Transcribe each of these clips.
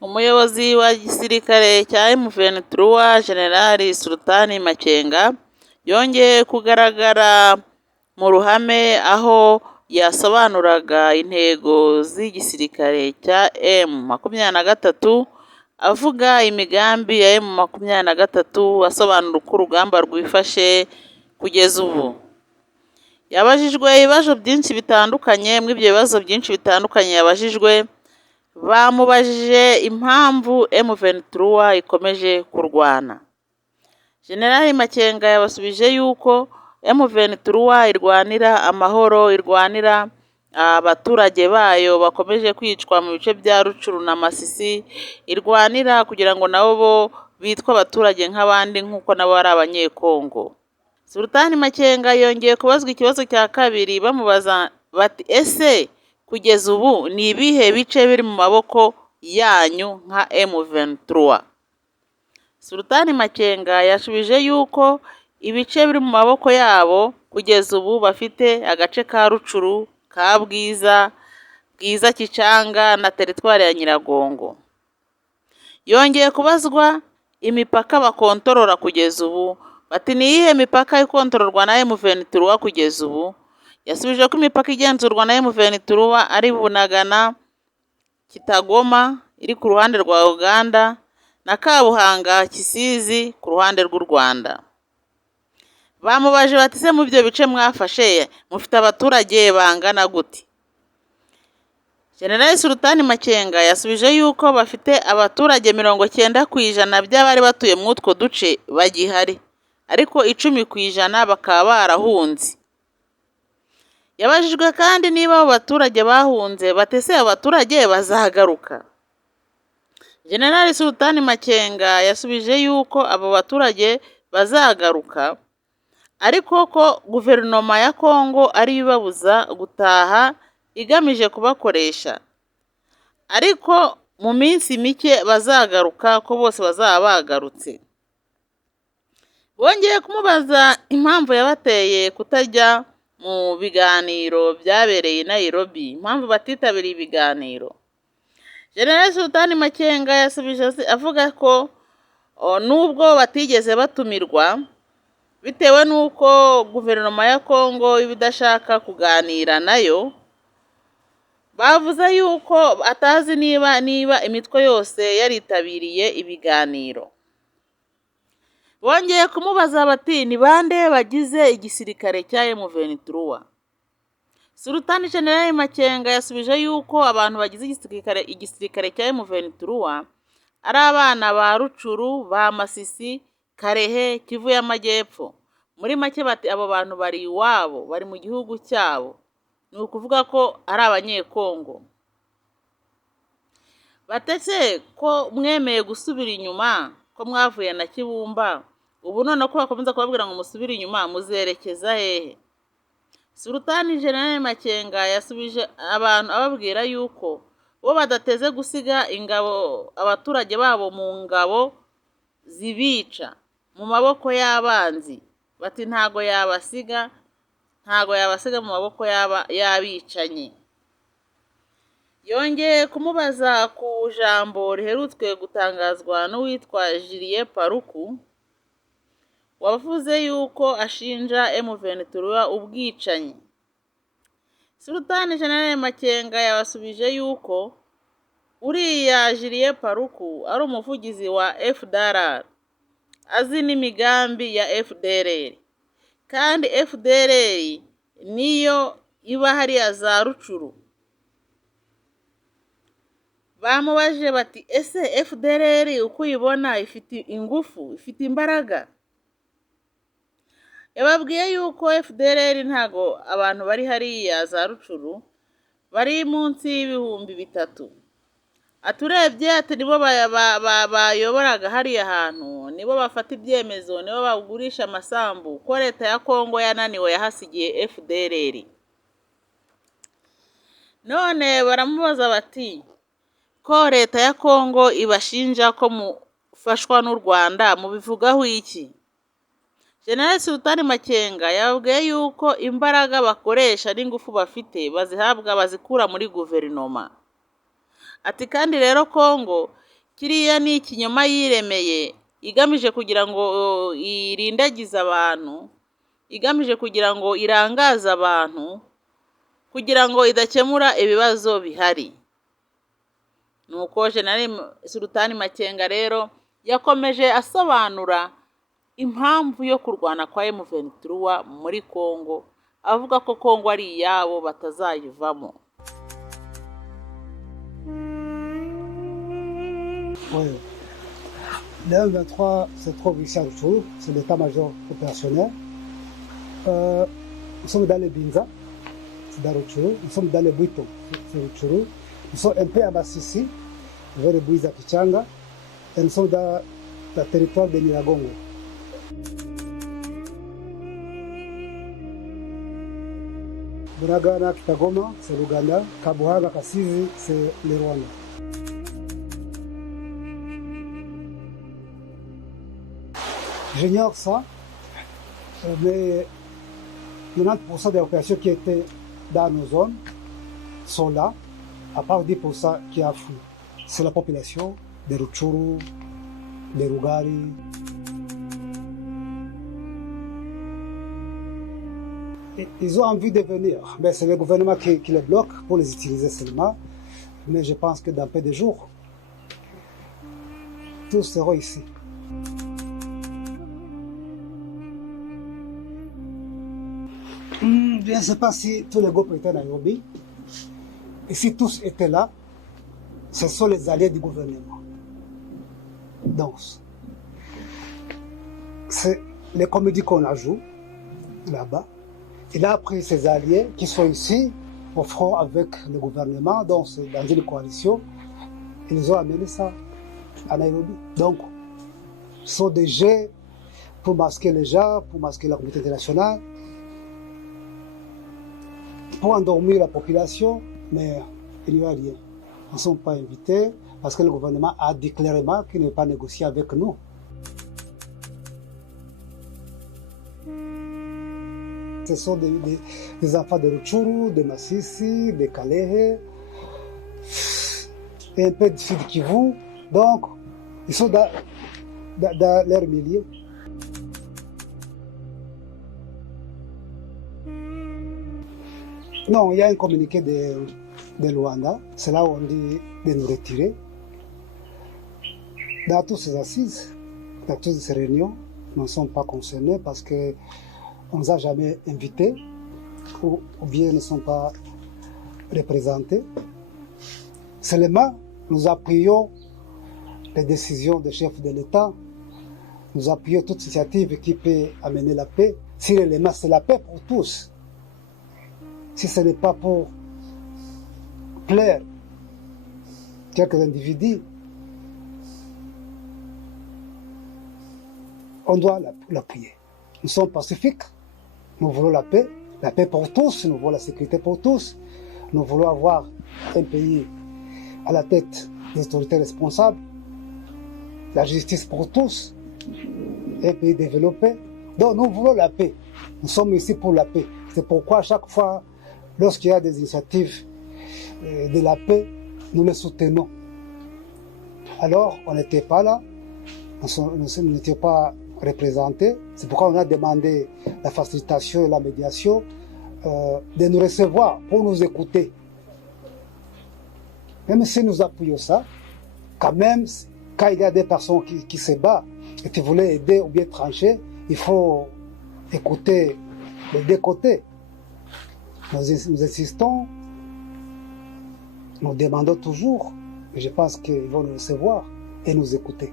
Umuyobozi wa gisirikare cya M23 General Sultan Makenga yongeye kugaragara mu ruhame aho yasobanuraga intego z'igisirikare cya M23 avuga imigambi ya M23 asobanura uko urugamba rwifashe kugeza ubu. Yabajijwe ibibazo byinshi bitandukanye, muri ibyo bibazo byinshi bitandukanye yabajijwe bamubajije impamvu M23 ikomeje kurwana. General Makenga yabasubije yuko M23 irwanira amahoro, irwanira abaturage bayo bakomeje kwicwa mu bice bya Rucuru na Masisi, irwanira kugira ngo nabo bitwa abaturage nk'abandi nk'uko nabo ari abanyekongo. Sultan Makenga yongeye kubazwa ikibazo cya kabiri bamubaza bati ese kugeza ubu ni ibihe bice biri mu maboko yanyu nka M23? Sultan Makenga yashubije yuko ibice biri mu maboko yabo kugeza ubu bafite agace ka Rucuru, ka Bwiza Kicanga na teritwari ya Nyiragongo. Yongeye kubazwa imipaka bakontorora kugeza ubu, bati ni iyihe mipaka ikontororwa na M23 kugeza ubu? Yasubije ko imipaka igenzurwa na M23 ari Bunagana, Kitagoma iri ku ruhande rwa Uganda na Kabuhanga Kisizi ku ruhande rw'u Rwanda. Bamubaje bati se mu byo bice mwafashe mufite abaturage bangana gute? General Sultan Makenga yasubije yuko bafite abaturage 90% by'abari batuye mu utwo duce bagihari, ariko 10% bakaba barahunze. Yabajijwe kandi niba abo baturage bahunze batese abaturage bazagaruka. General Sultan Makenga yasubije yuko abo baturage bazagaruka, ariko ko guverinoma ya Kongo ari ibabuza gutaha igamije kubakoresha, ariko mu minsi mike bazagaruka, ko bose bazaba bagarutse. Bongeye kumubaza impamvu yabateye kutajya mu biganiro byabereye i Nairobi, impamvu batitabiriye ibiganiro. General Sultan Makenga yasubije avuga ko nubwo batigeze batumirwa bitewe n'uko guverinoma ya Kongo ibidashaka kuganira nayo, bavuze yuko atazi niba imitwe yose yaritabiriye ibiganiro. Bongeye kumubaza bati ni bande bagize igisirikare cya M23? Sultan General Makenga yasubije yuko abantu bagize igisirikare cya M23 ari abana ba Rucuru, ba Masisi, Karehe, Kivu y'Amajyepfo. Muri make bati abo bantu bari iwabo, bari mu gihugu cyabo, ni ukuvuga ko ari abanyekongo. Batese ko mwemeye gusubira inyuma, ko mwavuye na Kibumba, ubu none ko bakomeza kubabwira ngo musubire inyuma, muzerekeza hehe? Sultan General Makenga yasubije abantu ababwira yuko bo badateze gusiga abaturage babo mu ngabo zibica mu maboko y'abanzi, bati ntago yabasiga mu maboko y'abicanyi. Yongeye kumubaza ku jambo riherutswe gutangazwa n'uwitwa Julien Paluku wavuze yuko ashinja M23 ubwicanyi. Sultan General Makenga yabasubije yuko uriya Julien Paluku ari umuvugizi wa FDLR, azi n'imigambi ya FDLR, kandi FDLR niyo iba hariya za Rucuru. Bamubajije bati ese FDLR uko uyibona ifite ingufu, ifite imbaraga? Yababwiye yuko FDLR ntago abantu bari hariya za Rucuru bari munsi y'ibihumbi 3. Aturebye ati nibo bayoboraga hariya hantu, nibo bafata ibyemezo, nibo bagurisha amasambu, ko leta ya Kongo yananiwe yahasigiye FDLR. None baramubaza bati ko leta ya Kongo ibashinja ko mufashwa n'u Rwanda, mubivugaho iki? General Sultan Makenga yababwiye yuko imbaraga bakoresha n'ingufu bafite bazikura muri guverinoma. Ati kandi rero Kongo kiriya ni ikinyoma yiremeye igamije kugira ngo irindagize abantu, igamije kugira ngo irangaze abantu, kugira ngo idakemura ibibazo bihari. Nuko General Sultan Makenga rero yakomeje asobanura impamvu yo kurwana kwa M23 muri Congo, avuga ko Congo ari iyabo batazayivamo. Oui. Le M23 se trouve ici à Rutshuru, c'est l'état-major opérationnel. Nous sommes dans les Binza, c'est dans Rutshuru. Nous sommes dans les Bwito, c'est Rutshuru. Nous sommes un peu à Masisi, vers le Bwiza Kichanga, et nous sommes dans le territoire de Nyiragongo. Bunagana, Kitagoma, c'est l'Ouganda. Kabuhaga, Kasizi, c'est le Rwanda. J'ignore ça, mais 90% des opérations qui étaient dans nos zones sont là, à part 10% qui a fui. C'est la population de Rutshuru, de Rugari. Ils ont envie de venir, mais c'est le gouvernement qui les bloque pour les utiliser seulement. Mais je pense que dans peu de jours, tous seront ici. Je ne sais pas si tous les groupes étaient à Nairobi. Et si tous étaient là, ce sont les alliés du gouvernement. Donc, c'est les comédies qu'on a jouées là-bas. Il a pris ses alliés qui sont ici au front avec le gouvernement, donc c'est dans une coalition. Ils ont amené ça à Nairobi. Donc, ce sont des jeux pour masquer les gens, pour masquer la communauté internationale, pour endormir la population, mais il n'y a rien. Nous ne sommes pas invités parce que le gouvernement a dit clairement qu'il ne veut pas négocier avec nous. Ce sont des enfants de Rutshuru, de Masisi, de Kalehe, et un peu du Sud Kivu. Donc, ils sont dans leur milieu. Non, il y a un communiqué de Luanda, c'est là où on dit de nous retirer. Dans toutes ces assises, dans toutes ces réunions, nous ne sommes pas concernés parce qu'on ne nous a jamais invités ou bien ne sont pas représentés. Seulement, nous appuyons les décisions des chefs de l'État, nous appuyons toute initiative qui peut amener la paix. Si l'élément, c'est la paix pour tous. Si ce n'est pas pour plaire quelques individus, on doit l'appuyer. Nous sommes pacifiques, nous voulons la paix pour tous, nous voulons la sécurité pour tous, nous voulons avoir un pays à la tête des autorités responsables, la justice pour tous, un pays développé. Donc nous voulons la paix, nous sommes ici pour la paix. C'est pourquoi à chaque fois, lorsqu'il y a des initiatives de la paix, nous les soutenons. Alors, on n'était pas là, nous n'étions pas représentés. C'est pourquoi on a demandé la facilitation et la médiation de nous recevoir pour nous écouter. Même si nous appuyons ça, quand même, quand il y a des personnes qui se battent et qui voulaient aider ou bien trancher, il faut écouter les deux côtés. Nous insistons, nous demandons toujours, et je pense qu'ils vont nous recevoir et nous écouter.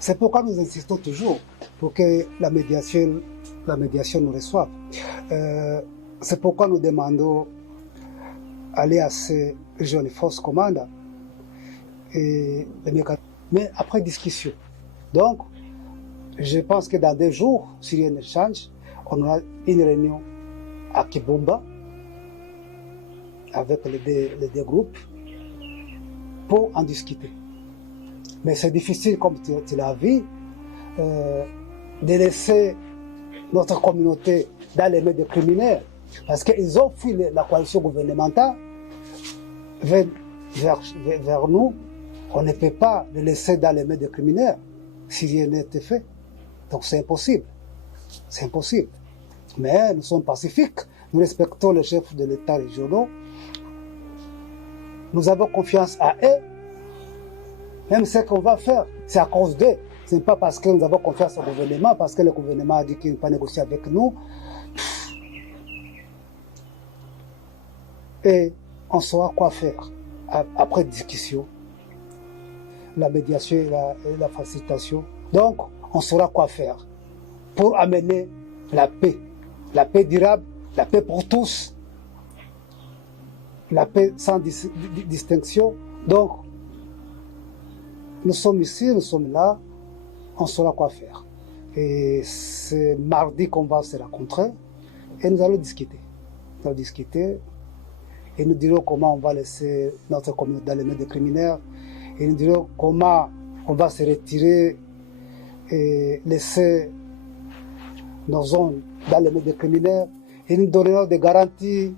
C'est pourquoi nous insistons toujours pour que la médiation nous reçoive. C'est pourquoi nous demandons à l'EAC Jeune Force Commande, mais après discussion. Donc, je pense que dans 2 jours, s'il y a un échange, on aura une réunion à Kibumba avec les deux groupes pour en discuter. Mais c'est difficile, comme tu l'as vu, de laisser notre communauté dans les mains des criminels. Parce qu'ils ont fui la coalition gouvernementale vers nous. On ne peut pas les laisser dans les mains des criminels si rien n'a été fait. Donc c'est impossible. C'est impossible. Mais nous sommes pacifiques. Nous respectons les chefs de l'État régionaux. Nous avons confiance à eux. Même ce qu'on va faire, c'est à cause d'eux. Ce n'est pas parce que nous avons confiance au gouvernement, parce que le gouvernement a dit qu'il ne va pas négocier avec nous. Et on saura quoi faire après discussion, la médiation et la facilitation. Donc, on saura quoi faire pour amener la paix durable, la paix pour tous, la paix sans distinction. Donc, nous sommes ici, nous sommes là, on saura quoi faire. Et c'est mardi qu'on va se rencontrer et nous allons discuter. Nous allons discuter et nous dirons comment on va laisser notre communauté dans les mains des criminels et nous dirons comment on va se retirer et laisser nos zones dans les mains des criminels et nous donnerons des garanties,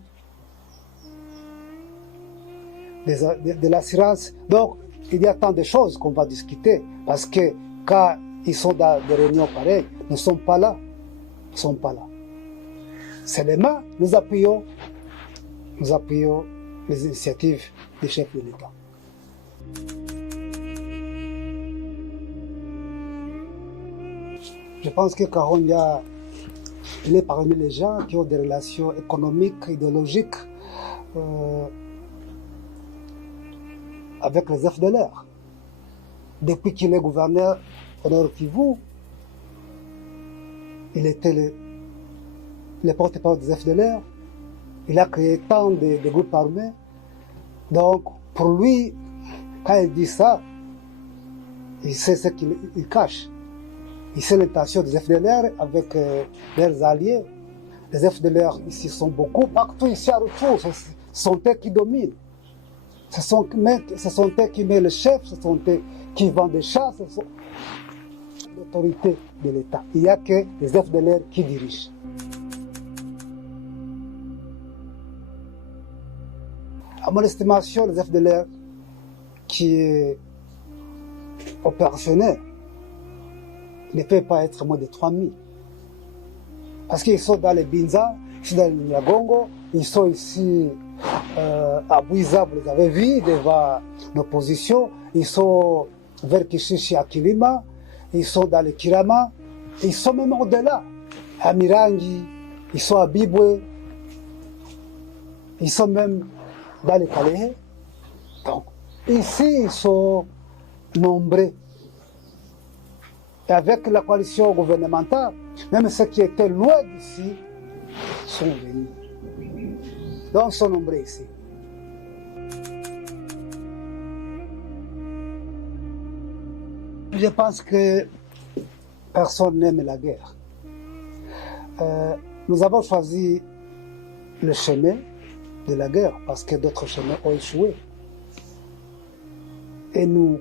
de l'assurance. Donc, il y a tant de choses qu'on va discuter parce que quand ils sont dans des réunions pareilles, nous ne sommes pas là. Nous ne sommes pas là. Seulement, nous appuyons les initiatives des chefs de l'État. Je pense que Karonja, il est parmi les gens qui ont des relations économiques, idéologiques avec les FDLR. Depuis qu'il est gouverneur au Nord Kivu, il était le porte-parole des FDLR. Il a créé tant de groupes armés. Donc, pour lui, quand il dit ça, il sait ce qu'il cache. Il sait l'intention des FDLR avec leurs alliés. Les FDLR ici sont beaucoup. Partout ici à retour, ce sont eux qui dominent. Ce sont eux qui mettent le chef, ce sont eux qui vendent des chats, ce sont l'autorité de l'État. Il n'y a que les FDLR qui dirigent. À mon estimation, les FDLR qui est opérationnel ne peut pas être moins de 3000. Parce qu'ils sont dans les Binza, ils sont dans les Nyagongo, ils sont ici à Bouiza, vous les avez vus, devant l'opposition, ils sont vers Kishishi à Kilima, ils sont dans les Kirama, ils sont même au-delà, à Mirangi, ils sont à Bibwe, ils sont même dans les Calais. Donc, ici, ils sont nombreux. Et avec la coalition gouvernementale, même ceux qui étaient loin d'ici sont venus. Donc, ils sont nombreux ici. Je pense que personne n'aime la guerre. Nous avons choisi le chemin de la guerre parce que d'autres chemins ont échoué. Et nous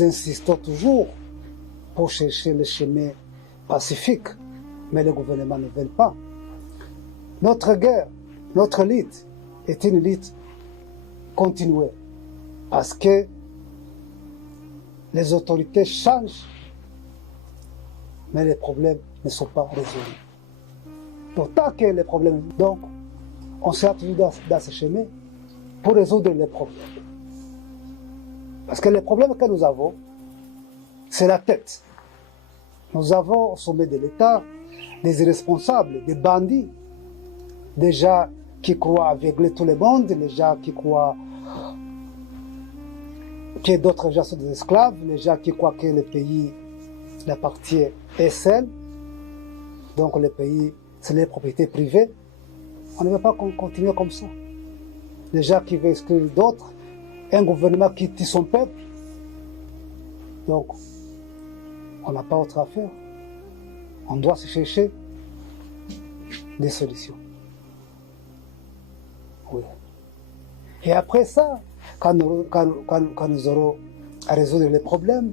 insistons toujours pour chercher le chemin pacifique, mais le gouvernement ne veut pas. Notre guerre, notre lutte est une lutte continuée parce que les autorités changent, mais les problèmes ne sont pas résolus. Pourtant que les problèmes, donc, on s'est attendu dans ce chemin pour résoudre les problèmes. Parce que les problèmes que nous avons, c'est la tête. Nous avons au sommet de l'État des irresponsables, des bandits, des gens qui croient aveugler tout le monde, les gens qui croient que d'autres gens sont des esclaves, les gens qui croient que le pays appartient à seul, donc le pays, c'est les propriétés privées. On ne va pas continuer comme ça. Les gens qui veulent exclure d'autres, un gouvernement qui tue son peuple. Donc, on n'a pas autre à faire. On doit se chercher des solutions. Oui. Et après ça, quand nous aurons à résoudre les problèmes,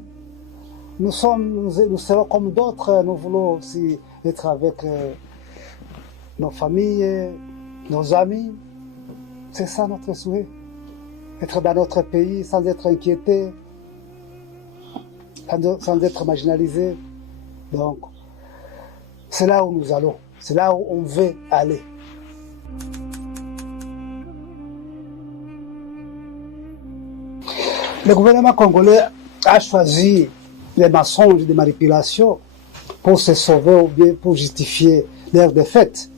nous serons comme d'autres, nous voulons aussi être avec nos familles, nos amis. C'est ça notre souhait. Être dans notre pays sans être inquiété, sans être marginalisé. Donc, c'est là où nous allons. C'est là où on veut aller. Le gouvernement congolais a choisi les mensonges et les manipulations pour se sauver ou bien pour justifier leur défaite.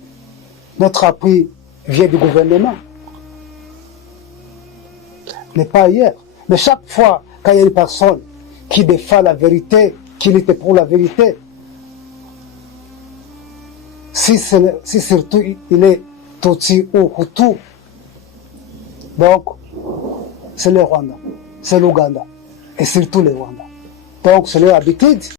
Notre appui vient du gouvernement. Mais pas hier. Mais chaque fois qu'il y a une personne qui défend la vérité, qui lutte pour la vérité, si surtout il est Tutsi ou Hutu, donc c'est le Rwanda, c'est l'Ouganda, et surtout le Rwanda. Donc c'est leur habitude.